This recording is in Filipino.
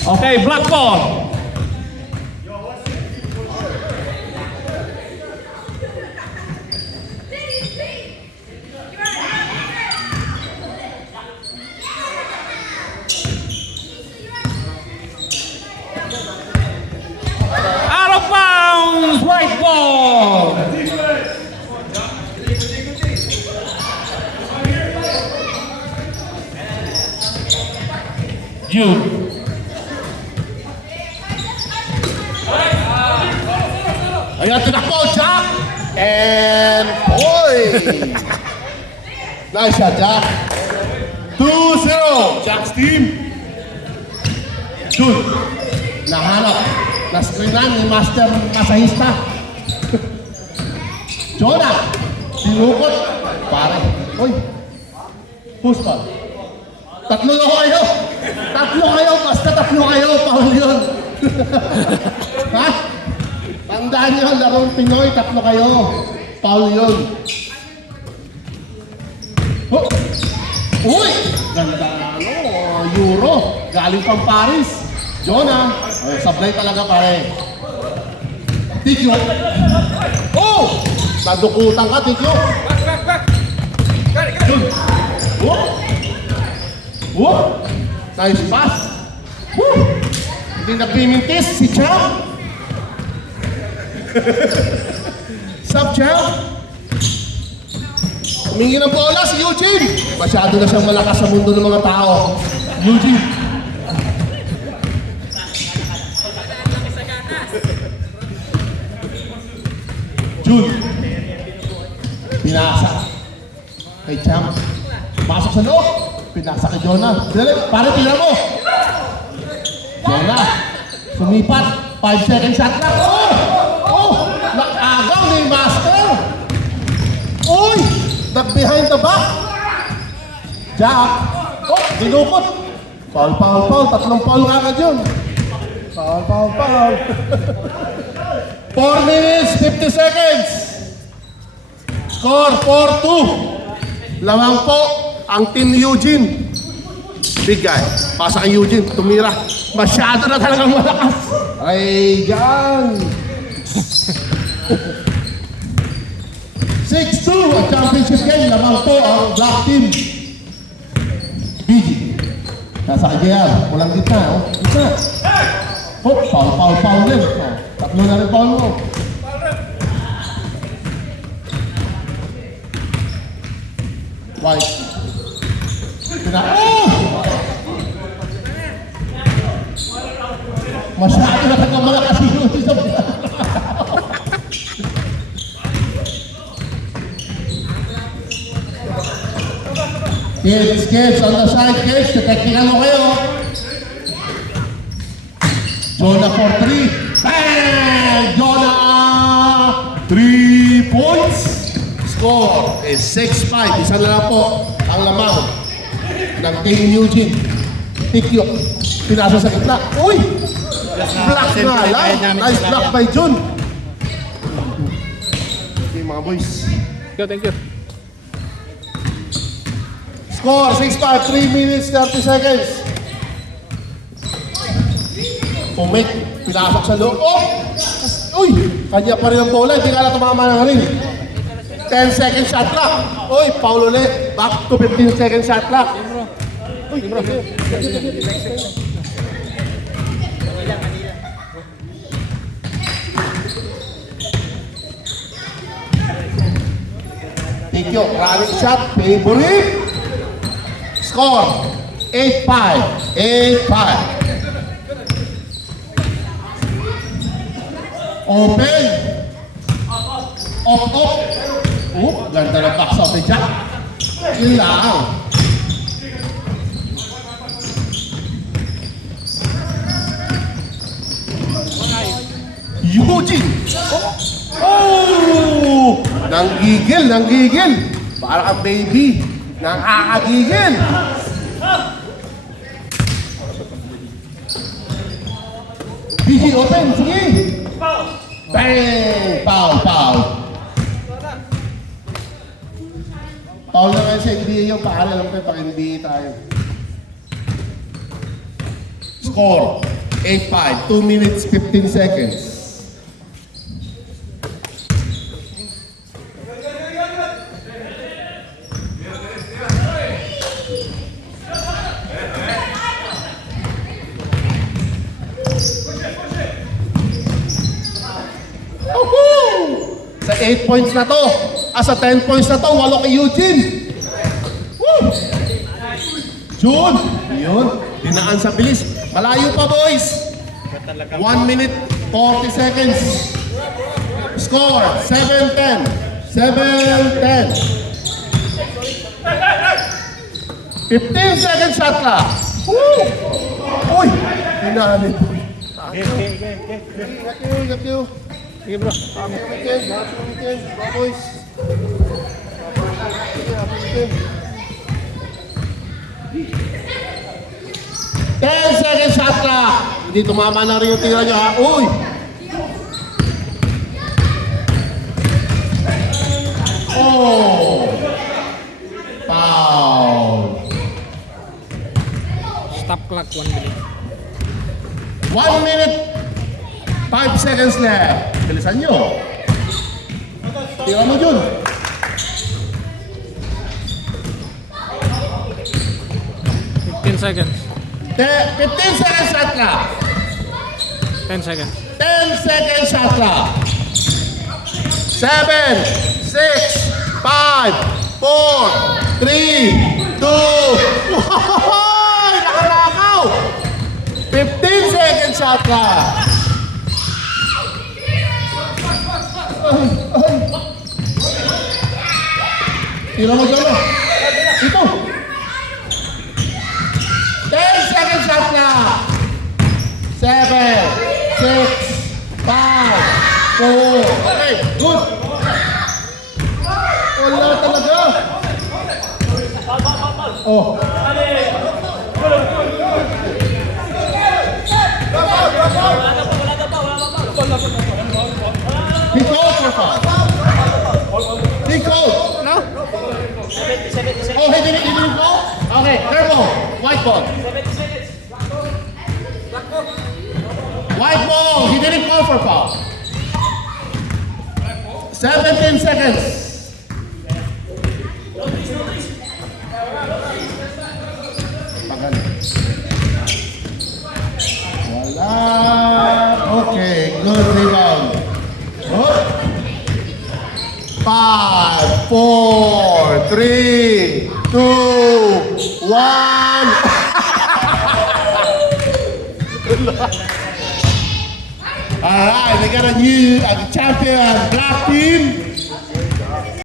Okay, black ball. Out of bounds, white ball. Jude. Ayan, tinakbo, Jack! And boy! Nice shot, Jack. 2-0, Jack's team. Jude, nahanap. Na-screenan ni Master Masahista. Jonah, dinukot. Pare, uy. Push ball. Tatlo kayo. Tatlo kayo, basta tatlo kayo. Paul yun. Ha? Tandaan nyo, larong Pinoy, tatlo kayo. Paul yun. Oh. Uy! Ganda, Euro. Galing pang Paris. Jonah. Sablay talaga, pare. Tikyo. Oh! Nadukutan ka, Tikyo. Back. Got it. Oh! Oh! Nice pass. Woo! Hindi nagpimintis si Champ. Sup, Champ? Humingi ng bola si Eugene. Masyado na siyang malakas sa mundo ng mga tao. Eugene. June. Pinasa. Kay Champ. Pasok sa loob. Pinasa kay Jonah. Dali, pare, tira mo. Jonah. Sumipat. 5 seconds shot lang. Oh! Nakagaw ni Master. Uy! Nag-behind the back. Jack. Oh, dinukot. Foul. Tatlong foul kagad yun. Foul. 4 minutes, 50 seconds. Score, 4-2. Lamang po ang Team Eugene. Big guy. Pasa kay Eugene. Tumira. Masyado na talagang malakas. Ay, yan. 6-2 ang championship game. Lamang po ang Black Team. BG. Nasa kagayar. Walang gitna. Oh. Gitna. Oh, foul din. Oh. Tatlo na rin foul mo. White. Oh! Masyado na talagang malakas yung sa Kids, on the side, kids. Technical mo kayo. Jonah for 3. Bang! Jonah! 3 points. Score is 6-5. Isa na lang po ang lamang ng Team Eugene. Tikyo. Pinasa sa gitna. Uy! Block na lang. Nice block by Jun. Okay, mga boys. Thank you. Score 6-5, 3 minutes, 30 seconds. Pumik, pinasok sa loob. Oh! Uy! Kanya pa rin ang bola, hindi ka na tumama ng ring. 10 second shot clock. Uy, foul ulit. Back to 15 second shot clock. Uy, bro. Thank you. Running shot, favorite. Score 8-5. 8-5. Open. Off. Oh, ganda ng box out ni Jack. Yun lang. Eugene. Oh! Nanggigil. Para kang baby. Nakakagigil. BG open. Sige. Bang! Foul. Foul na kayo sa NBA yung paaral. Alam ko pag NBA tayo. Score 8-5. 2 minutes, 15 seconds. Sa 8 points na to, sa 10 points na to, 8 kay Eugene. Woo! June, yun, dinaan sa bilis. Malayo pa, boys. 1 minute, 40 seconds. Score, 7-10. 7-10. 15 seconds shot clock. Woo! Uy! Hinanit. Ingat you. Sige bro. Happy weekend. Happy weekend. Bye boys. Happy weekend. 10 seconds shot clock. Hindi tumama na rin yung tira nyo ha. Uy! Oh! Foul! Stop clock 1 minute. 1 minute, 5 seconds left. Bilisan nyo. Tira mo dyan. 15 seconds. 15 seconds shot clock. 10 seconds. 10 seconds shot clock. 7, 6, 5, 4, 3, 2, 1. Nakalakaw. 15 seconds shot clock. Tira mo dyan. Ito. 10 seconds shot clock. 7, 6, 5, 4. Okay, good. Wala talaga. Oh. He called for foul. He called. No? Oh, he didn't call? Okay, fair ball. White ball. White ball. He didn't call for foul. 17 seconds. Wala. Okay, good rebound. Good. 5, 4, 3, 2, 1. Alright, they got a new champion black team.